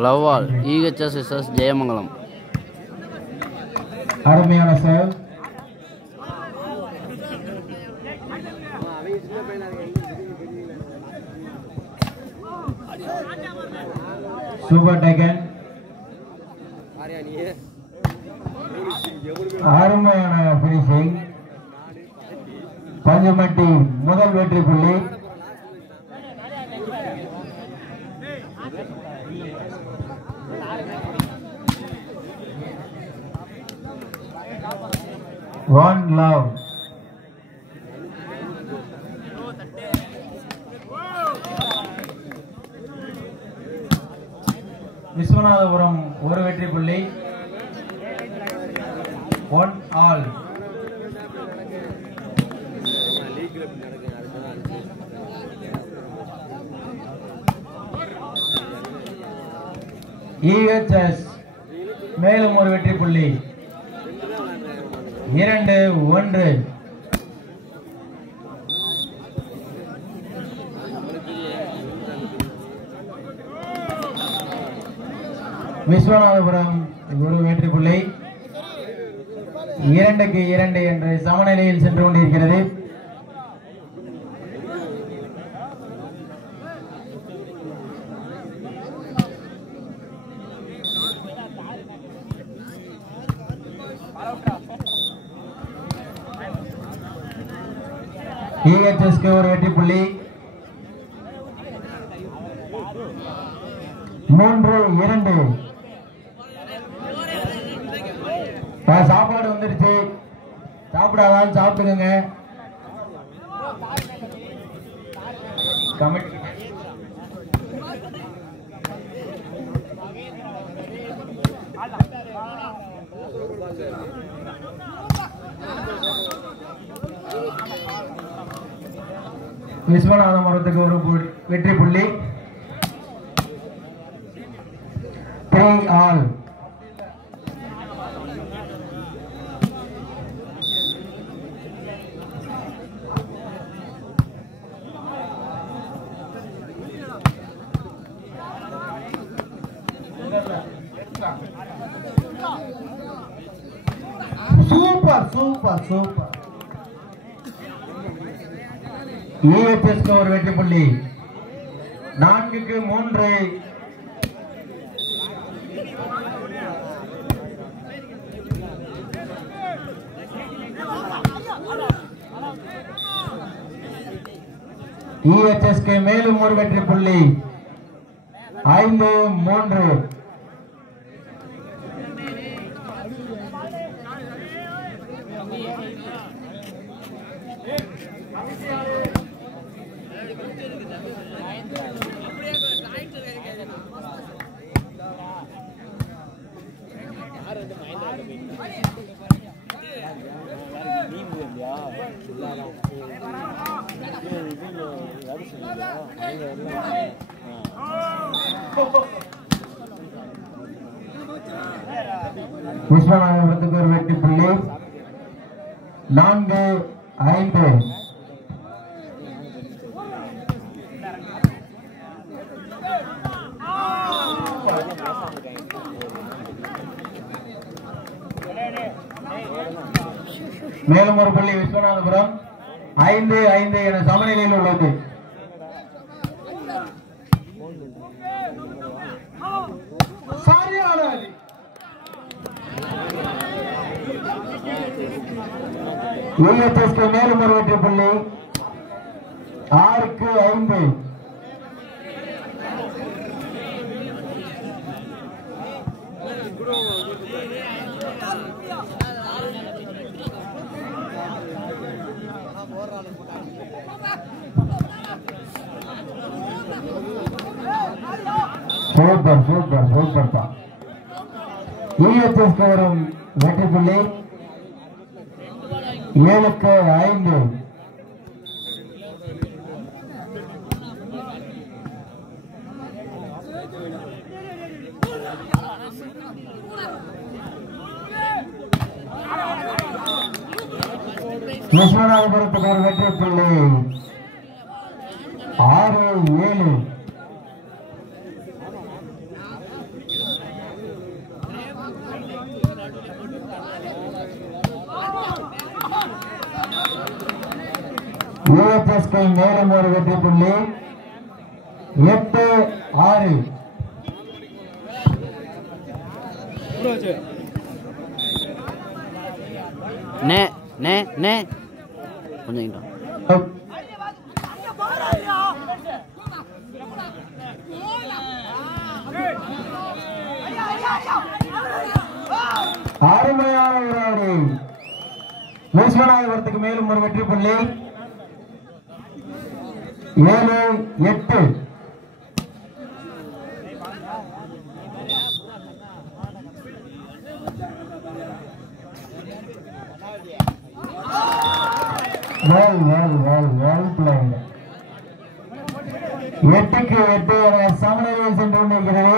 லவ்வால் EHS SS ஜெயமங்கலம். அருமையான save. Super taken. அருமையான finishing. பஞ்சமட்டி முதல் வெற்றி புள்ளி. One love. விஸ்வநாதபுரம் ஒரு வெற்றி புள்ளி. One all. EHS மேலும் ஒரு வெற்றி புள்ளி. 2-1. விஸ்வநாதபுரம் ஒரு வெற்றி புள்ளி. 2-2 என்று சமநிலையில் சென்று கொண்டிருக்கிறது. EHS ஒரு வெற்றி புள்ளி. 3-2. சாப்பாடு வந்துருச்சு, சாப்பிடாதான் சாப்பிட்டுங்க. விஸ்வநாதபுரத்துக்கு ஒரு வெற்றி புள்ளி. 3 all. Super super super. EHS ஒரு வெற்றி புள்ளி. 4-3. EHS மேலும் ஒரு வெற்றி புள்ளி. 5-3. விஸ்வநாதபுரத்துக்கு ஒரு வெற்றி புள்ளி. 4-5. மேலும் ஒரு புள்ளி விஸ்வநாதபுரம். 5-5 என சமநிலையில் உள்ளது. EHS மேலும் ஒரு வெற்றி புள்ளி. 6-5. சூப்பர் சூப்பர் சூப்பர் தான். EHS வரும் வெற்றி புள்ளி. 7-5. விஸ்வநாதபுரத்துக்கு ஒரு வெற்றி புள்ளி. 6-7. EHSK மேலும் ஒரு வெற்றி புள்ளி 8-6. கொஞ்சம் அருமையான விளையாடு. விஸ்வநாதபுரத்துக்கு மேலும் ஒரு வெற்றி புள்ளி 7-8. well played. 8-8 என சமநிலையில் சென்று கொண்டிருக்கிறது.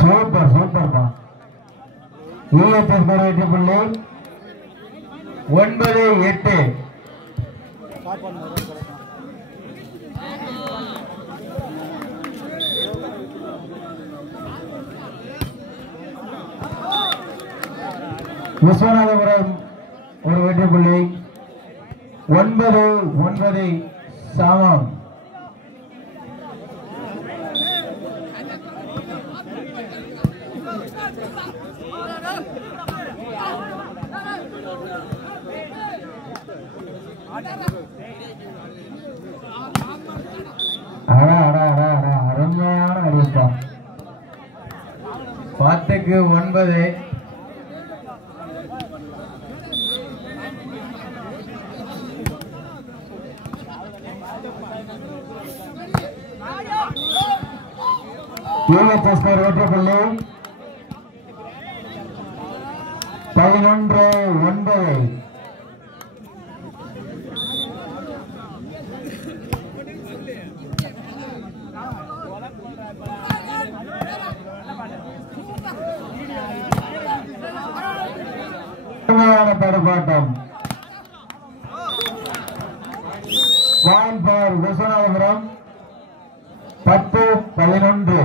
சூப்பர் பா. EHSK வெற்றி புள்ளி 9-8. விஸ்வநாதபுரம் ஒரு வெற்றி புள்ளி 9-9 சமம். அருமையான அறிவிப்பா. 10-9. EHSK வெற்றி புள்ளி 11-9. தடுப்பாட்டம். Point for Vishwanathapuram 10-11.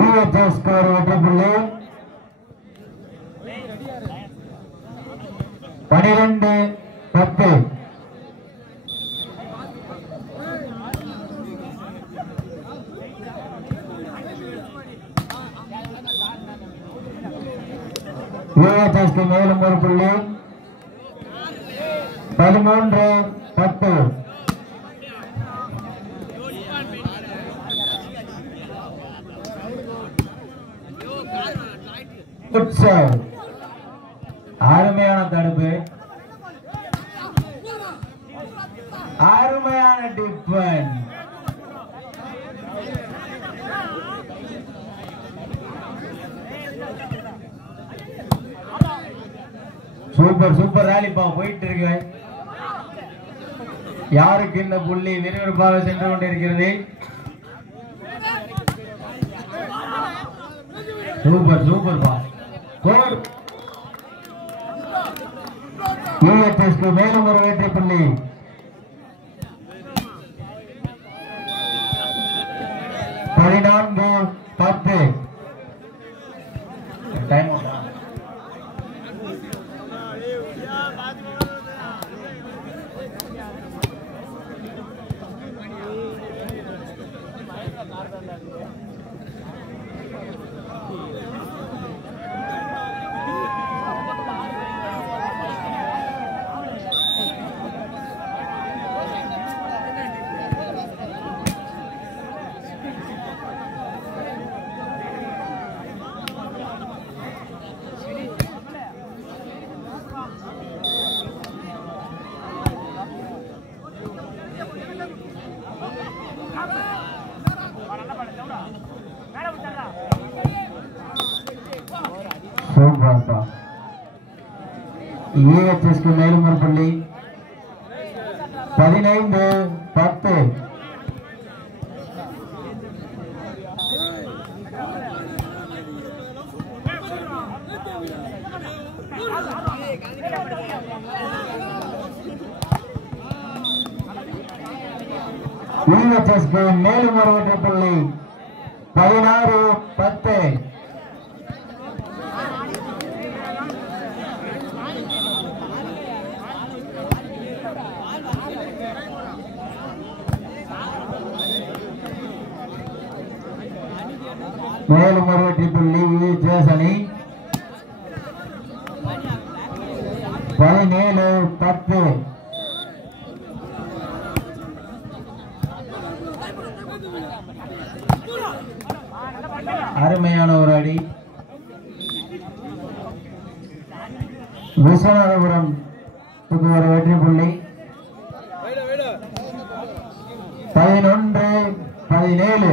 EHSK வெற்றி புள்ளி 12-10. EHSK மேலும் ஒரு புள்ளி 13-10. அருமையான தடுப்பு, அருமையான டிஃபன். சூப்பர் ராலிப்பா போயிட்டு இருக்கு. யாருக்கு இந்த புள்ளி விறுவிறுப்பாக சென்று கொண்டிருக்கிறது. சூப்பர் பா. EHSK மேலும் ஒரு வெற்றி புள்ளி 14-10. டைம் EHSK மேலும் ஒரு புள்ளி 15-10. VHSக்கு மேலும் ஒரு வெற்றி புள்ளி 16-10. மேலும் ஒரு வெற்றி புள்ளி VHS அணி 17-10. அருமையான ஒரு அடி. விஸ்வநாதபுரம் ஒரு வெற்றி புள்ளி 11-17.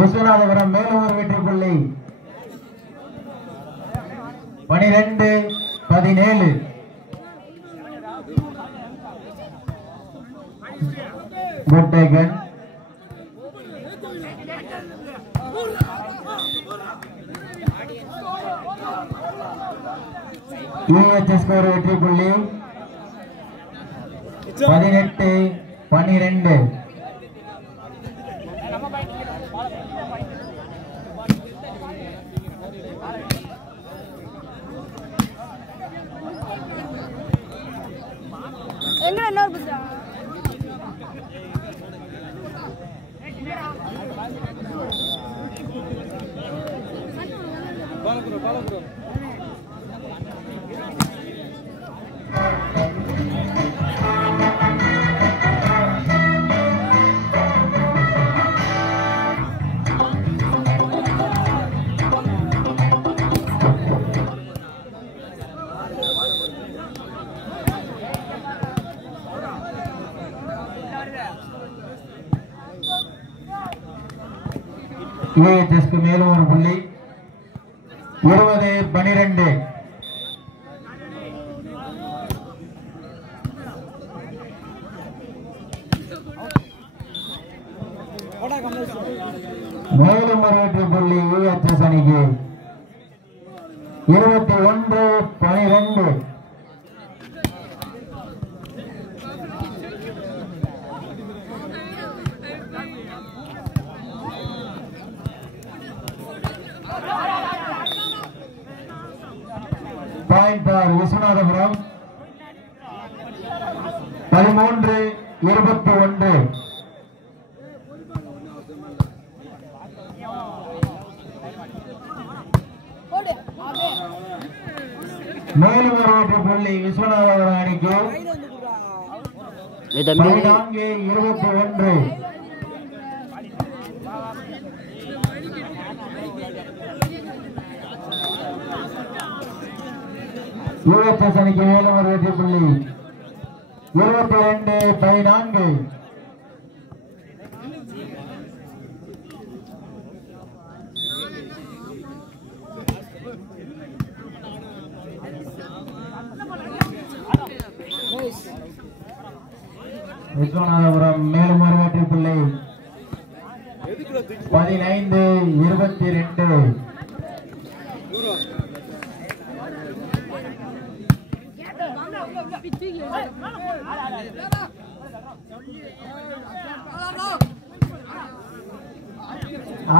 விஸ்வநாதபுரம் மேலும் ஒரு வெற்றி புள்ளி 12-17. Good taken. VHS ஒரு வெற்றி புள்ளி 18-12. எங்க என்ன புதுசா பாலபுரம் VHSக்கு மேலும் ஒரு புள்ளி 20-12. மேலும் ஒரு வெற்றி புள்ளி VHS அணிக்கு 21-12. Point for Viswanathapuram 13-21. மேலும் ஒரு வெற்றி புள்ளி விஸ்வநாதபுரம் அணிக்கு 14-21. VHS அணிக்கு மேலும் ஒரு வெற்றி புள்ளி 22-14. விஸ்வநாதபுரம் மேலும் ஒரு வெற்றி புள்ளி 15-22.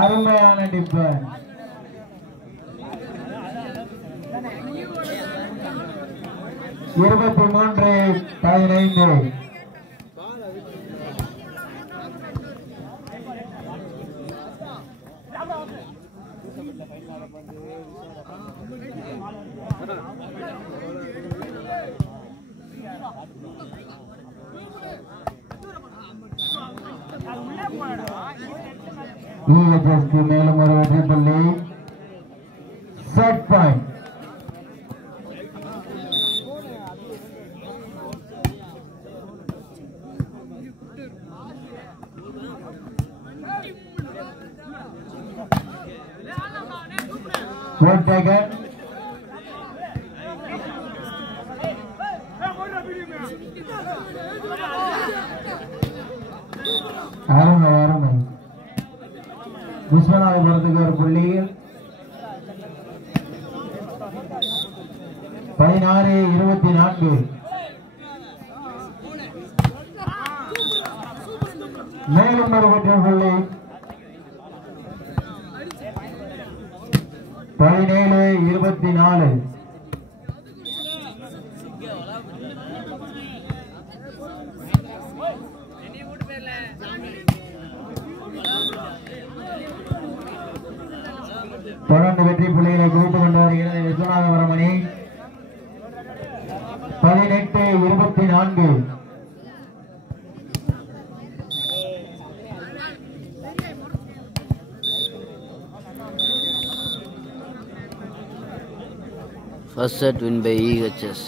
அருமையான டிப்பர். இருபத்தி 23-15. VHSக்கு மேலும் ஒரு வெற்றி புள்ளி. Set point. Good taken. அருமை. விஸ்வநாதபுரத்துக்கு ஒரு புள்ளி. 16-24. மேலும் ஒரு வெற்றி புள்ளி. 17-24. தொடர்ந்து வெற்றி புள்ளிகளை குவித்துக் கொண்டு வருகிறது விஸ்வநாதபுரம் அணி. 18-24. First set win by EHS.